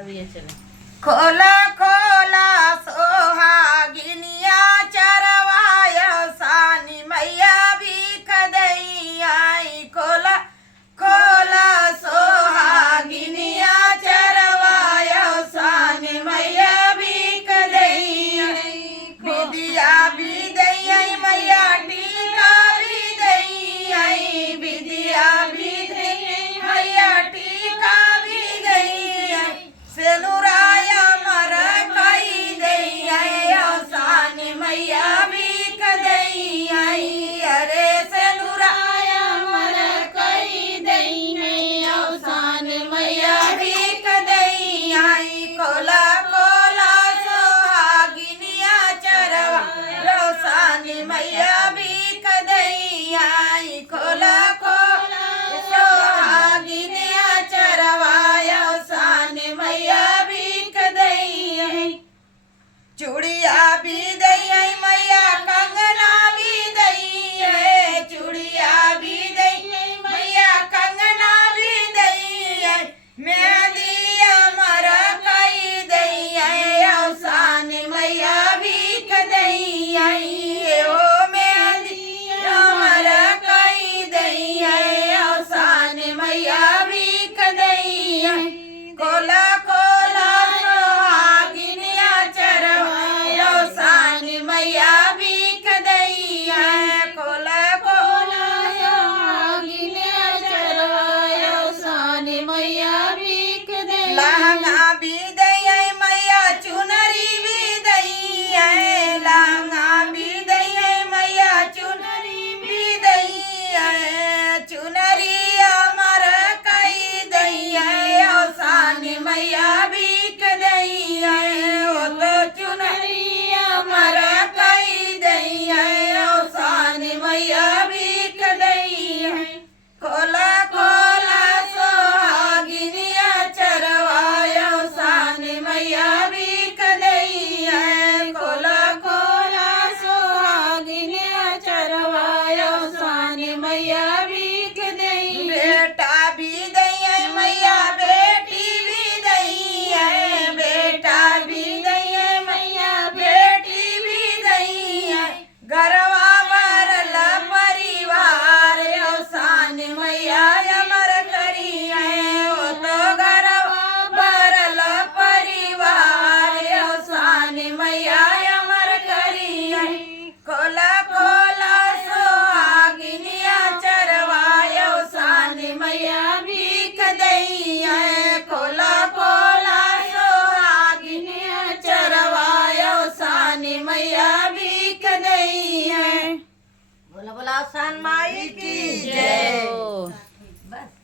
खोला खोला सोहागिनिया चरवाय सानी मैया भीख दई आई। खोला खोला सोहागिनिया चरवाय सानी मैया भीख दई आई। विदिया भी दई आई मैया टीका भी दई आई। विदिया भी दई आई मैया टीका भी दई आई। सेनुराया मर कई दई आई सानी मैया भीख दई आई। अरे सेनुराया मर कई दई आई सानी मैया भीख दई आई। खोला खोला सोहागिनिया चरवा सानी मैया भीख दई आई। खोला खोला सोहागिनिया चरवाया सानी मैया भीख दई आई। चूड़िया भी दई आई मैया कंगना भी दई है। चूड़िया भी दई आई मैया कंगना भी दई आई। मेहंदी अमर कई दई आई सानी मैया भीख दई आई। ओ मेहंदी अमर कई दई आई सानी मैया भीख दई आई। खोला खोला सोहागिनिया चरवायो सानी मैया भीख दई आई। खोला खोला सोहागिनिया चरवायो सानी मैया भीख दई। लहंगा भी दई आई मैया चुनरी भी दई आई। लहंगा भी दई आई मैया चुनरी भी दई आई। चुनरी अमर कई दई आई सानी मैया भीख दई आई। ओ तो चुनरी अमर कई दई आई सानी मैया भीख दई आई। खोला खोला सोहागिनिया चरवायो सानी मैया भीख दई आई। खोला खोला सोहागिनिया चरवायो सानी मैया भीख दई। बेटा भी दई आई मैया बेटी भी दई आई। बेटा भी दई आई मैया बेटी भी दई आई। गरवा भरल परिवार सानी मैया अमर करी आई। ओ तो गरवा भरल परिवार सानी मैया अमर करी आई। खोला खोला सोहागिनिया चरवायो सानी मैया भीख दई आई। खोला खोला सोहागिनिया चरवायो सानी मैया भीख दई आई। बोला बोला सान माई की जय।